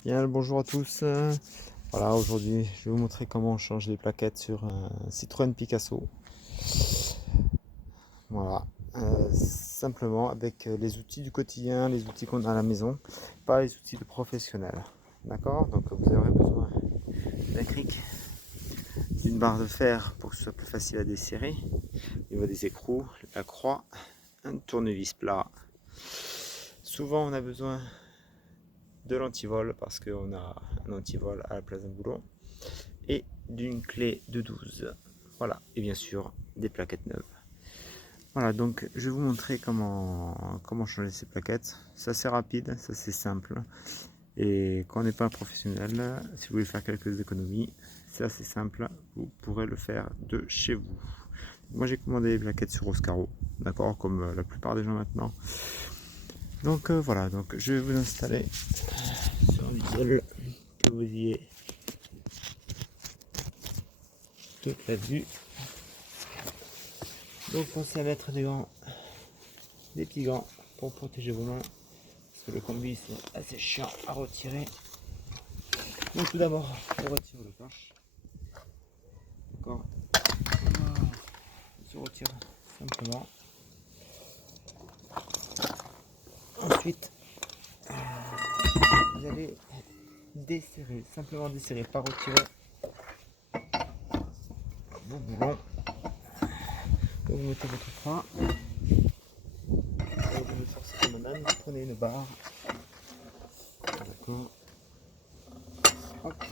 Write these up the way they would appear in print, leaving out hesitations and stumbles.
Bien, bonjour à tous. Voilà, aujourd'hui, je vais vous montrer comment on change les plaquettes sur un Citroën Picasso. Voilà, simplement avec les outils du quotidien, les outils qu'on a à la maison, pas les outils de professionnels. D'accord? Donc vous aurez besoin d'un cric, d'une barre de fer pour que ce soit plus facile à desserrer, au niveau des écrous, la croix, un tournevis plat. Souvent, on a besoin de l'antivol parce qu'on a un antivol à la place d'un boulon et d'une clé de 12. Voilà, et bien sûr des plaquettes neuves. Voilà, donc je vais vous montrer comment changer ces plaquettes. C'est assez rapide, c'est assez simple. Et quand on n'est pas un professionnel, si vous voulez faire quelques économies, c'est assez simple, vous pourrez le faire de chez vous. Moi j'ai commandé des plaquettes sur Oscaro, d'accord, comme la plupart des gens maintenant. Donc voilà, donc je vais vous installer sur un visuel que vous ayez toute la vue. Donc pensez à mettre des gants, des petits gants pour protéger vos mains, parce que le combi c'est assez chiant à retirer. Donc tout d'abord, on retire le cache. D'accord. On se retire simplement. Ensuite, vous allez desserrer, simplement desserrer, pas retirer vos boulons. Donc vous mettez votre frein. Vous le forcez comme un âne, vous prenez une barre. D'accord. Hop.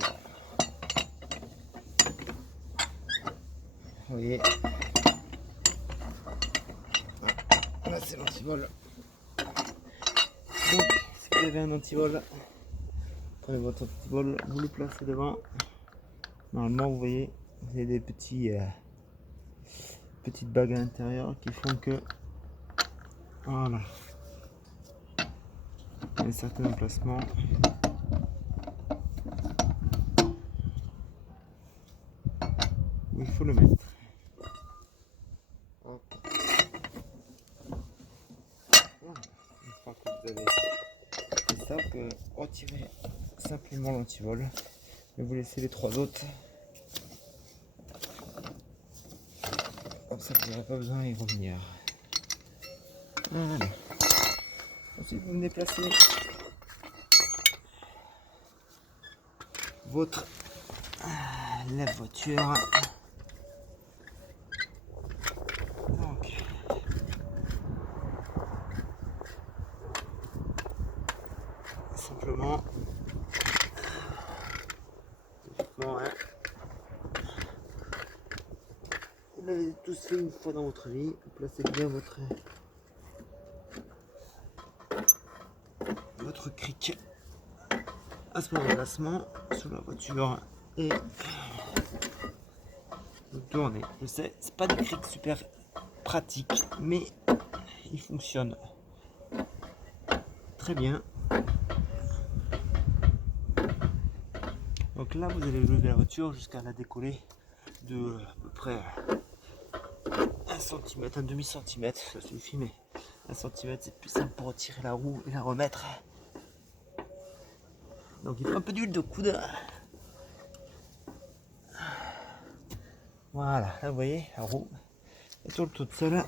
Vous voyez. Là c'est l'antivol. Donc si vous avez un antivol, prenez votre antivol, vous le placez devant. Normalement vous voyez, vous avez des petites bagues à l'intérieur qui font que voilà, il y a un certain emplacement où il faut le mettre. Hop. Voilà. Une fois que vous avez fait ça, vous pouvez retirer simplement l'antivol et vous laissez les trois autres. Comme ça vous n'aurez pas besoin d'y revenir. Voilà. Ensuite vous venez placer votre lave-voiture. Donc simplement logiquement, hein, vous l'avez tous fait une fois dans votre vie, vous placez bien votre cric à ce emplacement sur la voiture et vous tournez. Je sais, c'est pas des crics super pratiques, mais il fonctionne très bien. Donc là, vous allez lever la voiture jusqu'à la décoller de à peu près 1 cm, un demi-centimètre, ça suffit, mais 1 cm c'est plus simple pour retirer la roue et la remettre. Donc il faut un peu d'huile de coude. Voilà, là vous voyez, la roue elle tourne toute seule.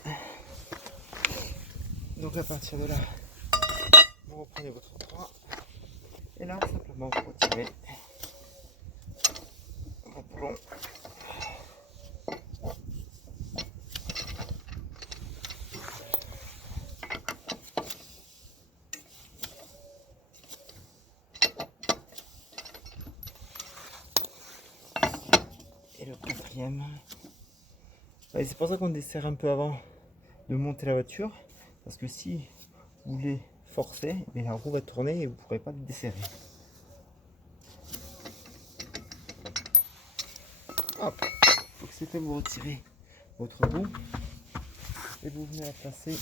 Donc à partir de là, vous reprenez votre frein et là simplement vous retirez vos boulons. Et le quatrième. Et c'est pour ça qu'on dessert un peu avant de monter la voiture, parce que si vous voulez forcer, mais la roue va tourner et vous ne pourrez pas le desserrer. Hop, donc c'était vous retirez votre roue et vous venez la placer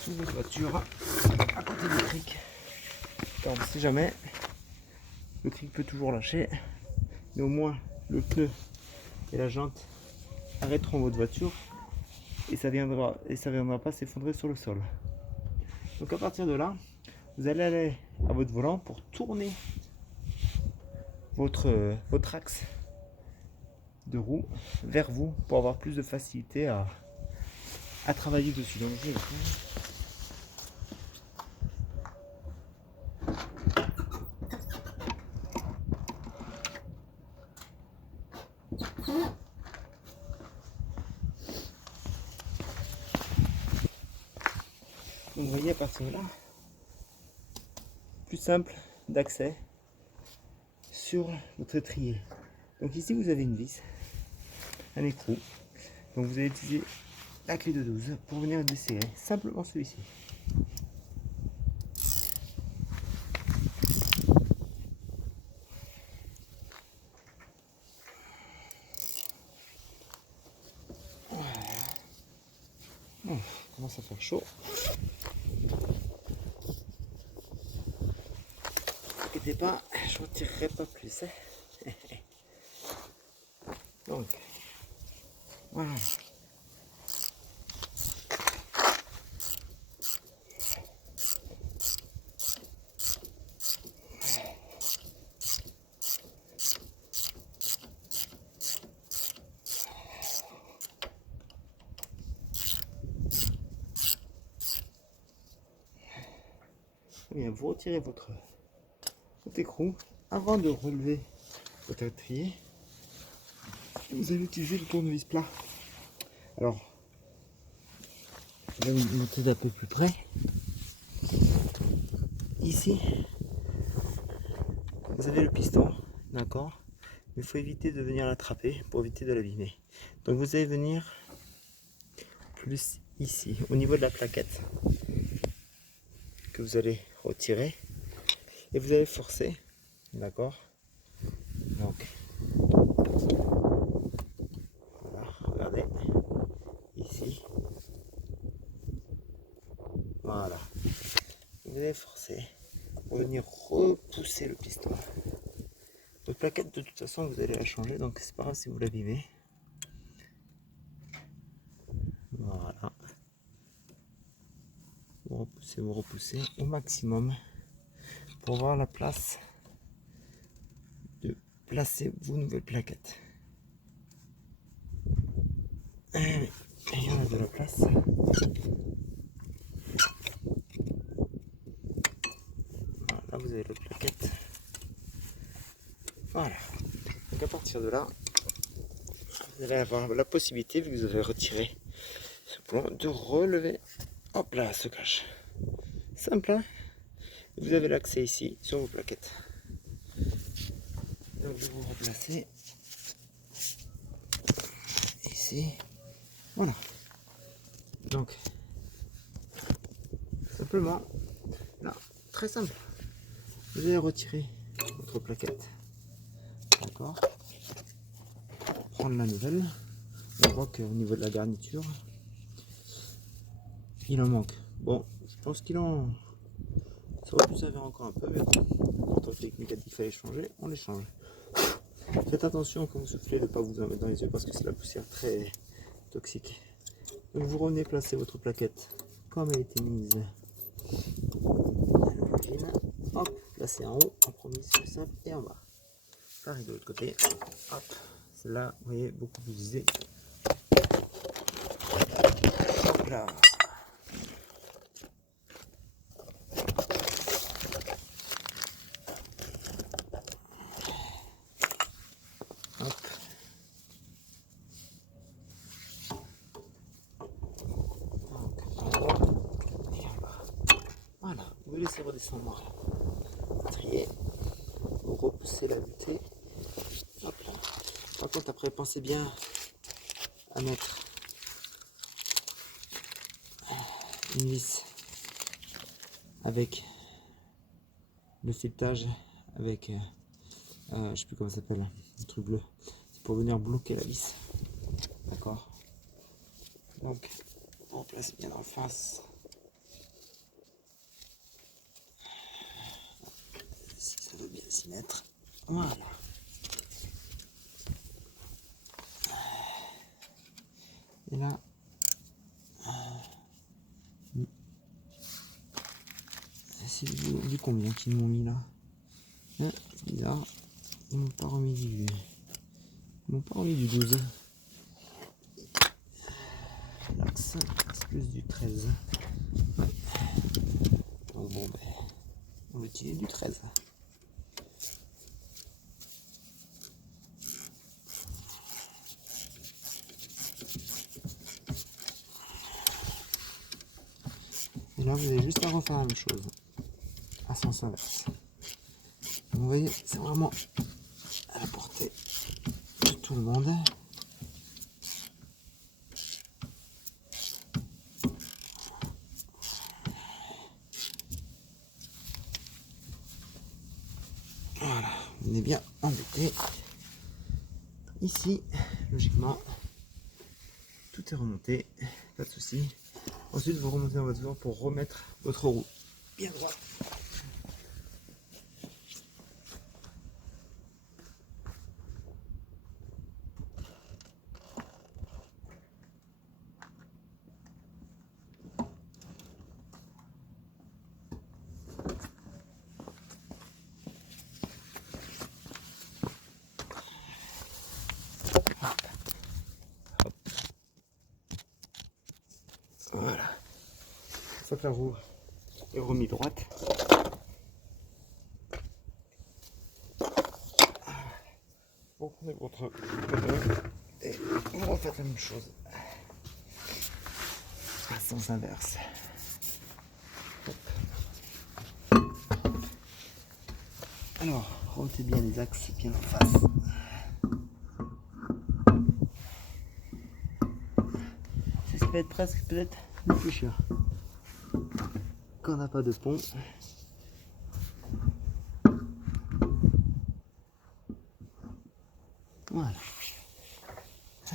sous votre voiture à côté du cric. Car on sait jamais, le cric peut toujours lâcher, mais au moins le pneu et la jante arrêteront votre voiture et ça viendra pas s'effondrer sur le sol. Donc à partir de là, vous allez aller à votre volant pour tourner votre axe de roue vers vous pour avoir plus de facilité à travailler dessus. Donc, vous voyez, à partir de là, plus simple d'accès sur votre étrier. Donc ici vous avez une vis, un écrou. Donc vous allez utiliser la clé de 12 pour venir desserrer simplement celui-ci. Voilà. Bon, commence à faire chaud. Ne inquiétez pas, je ne retirerai pas plus. Donc, voilà. Bien, vous retirez votre écrou avant de relever votre étrier. Vous allez utiliser le tournevis plat. Alors, je vais vous monter d'un peu plus près. Ici, vous avez le piston, d'accord? Mais il faut éviter de venir l'attraper pour éviter de l'abîmer. Donc vous allez venir plus ici, au niveau de la plaquette, que vous allez retirer. Et vous allez forcer, d'accord? Donc, voilà, regardez, ici. Voilà. Vous allez forcer pour venir repousser le piston. Votre plaquette, de toute façon, vous allez la changer, donc c'est pas grave si vous l'abîmez. Voilà. Vous repoussez au maximum pour avoir la place de placer vos nouvelles plaquettes. Et il y en a de la place. Voilà, vous avez la plaquette. Voilà. Donc à partir de là, vous allez avoir la possibilité, vu que vous avez retiré ce plan, de relever. Hop là, ce cache. Simple, hein? Vous avez l'accès ici sur vos plaquettes. Donc je vais vous replacer ici. Voilà. Donc simplement, là, très simple. Vous allez retirer votre plaquette. D'accord. Prendre la nouvelle. On voit qu'au niveau de la garniture, il en manque. Bon, je pense qu'il en... Ça aurait pu servir encore un peu, mais bon, quand on technique a dit qu'il fallait changer, on les change. Faites attention quand vous soufflez de ne pas vous en mettre dans les yeux parce que c'est la poussière très toxique. Donc vous revenez placer votre plaquette comme elle était mise à l'origine. Hop, placez en haut, en premier sur simple et en bas. Pareil de l'autre côté. Hop, celle-là, vous voyez, beaucoup plus usée. Hop là. Voilà, vous laissez redescendre le trier, vous repoussez la butée. Hop là. Par contre, après, pensez bien à mettre une vis avec le filetage, avec, je sais plus comment ça s'appelle, le truc bleu. C'est pour venir bloquer la vis. D'accord? Donc, on place bien en face. Si ça veut bien s'y mettre. Voilà. Et là, si vous, du combien qu'ils m'ont mis là. Ah, c'est bizarre. Ils m'ont pas remis du... Ils m'ont pas remis du 12. L'axe, c'est plus du 13. Ouais. Donc bon, ben, on va utiliser du 13. Et là, vous avez juste à refaire la même chose, à sens inverse. Donc, vous voyez, c'est vraiment à la portée de tout le monde. Voilà, on est bien embêté. Ici, logiquement, tout est remonté, pas de souci. Ensuite, vous remontez dans votre voie pour remettre votre roue bien droit. Voilà. Une fois que la roue est remise droite, vous prenez votre pneu et vous refaites la même chose à sens inverse. Hop. Alors, remontez bien les axes bien en face. C'est ce qui va être presque peut-être le plus cher. Quand on n'a pas de pont. Voilà. Ce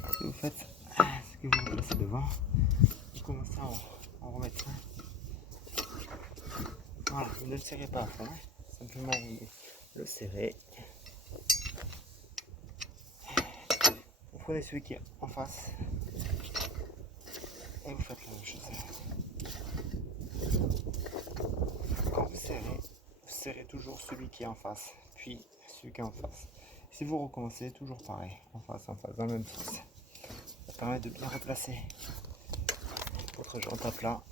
que vous faites, c'est que vous replacez devant. Vous commencez à en remettre un. Voilà, vous ne le serrez pas à fond. Simplement, vous le serrez. Vous prenez celui qui est en face. Et vous faites la même chose. Quand vous serrez toujours celui qui est en face, puis celui qui est en face. Si vous recommencez, toujours pareil, en face, dans le même sens. Ça permet de bien replacer votre jante à plat.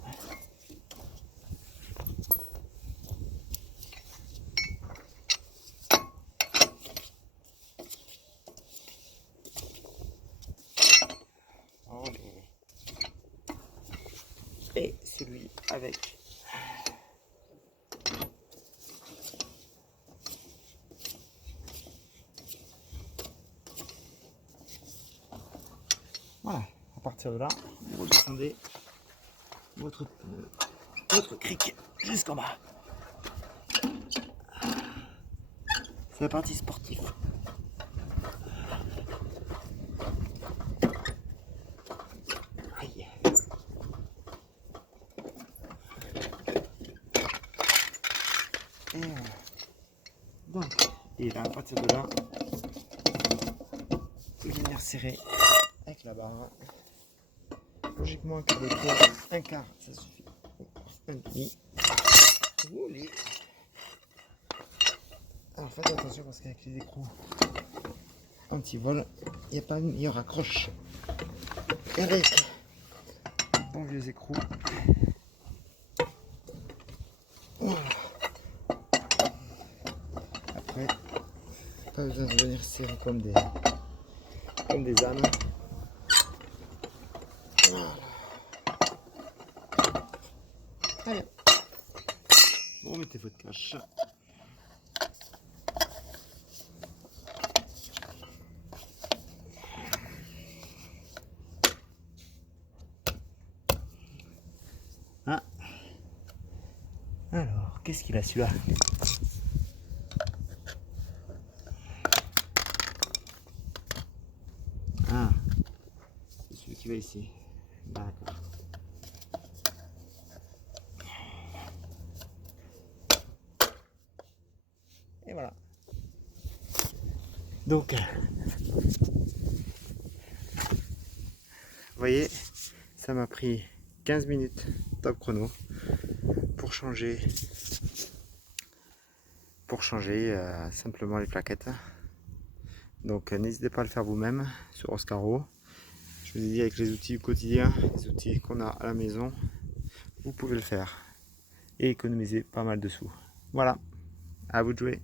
Et celui avec. Voilà, à partir de là, vous redescendez votre cric jusqu'en bas. C'est la partie sportive. Aïe. Et voilà. Donc, et là, à partir de là, vous venir serrer avec la barre. Logiquement, un quart de tour, un quart, ça suffit. Un demi. Roulez. Alors faites attention parce qu'avec les écrous anti-vol, il n'y a pas une meilleure accroche. Et avec les bons vieux écrous. Voilà. Après, pas besoin de venir serrer comme des ânes. Voilà. Allez. Vous remettez votre cache. Ah. Alors, qu'est-ce qu'il a celui-là? Ah, c'est celui qui va ici. D'accord. Et voilà. Donc, vous voyez, Ça m'a pris 15 minutes top chrono pour changer simplement les plaquettes. Donc n'hésitez pas à le faire vous-même sur Oscaro. Je vous ai dit, avec les outils du quotidien, les outils qu'on a à la maison, vous pouvez le faire et économiser pas mal de sous. Voilà, à vous de jouer.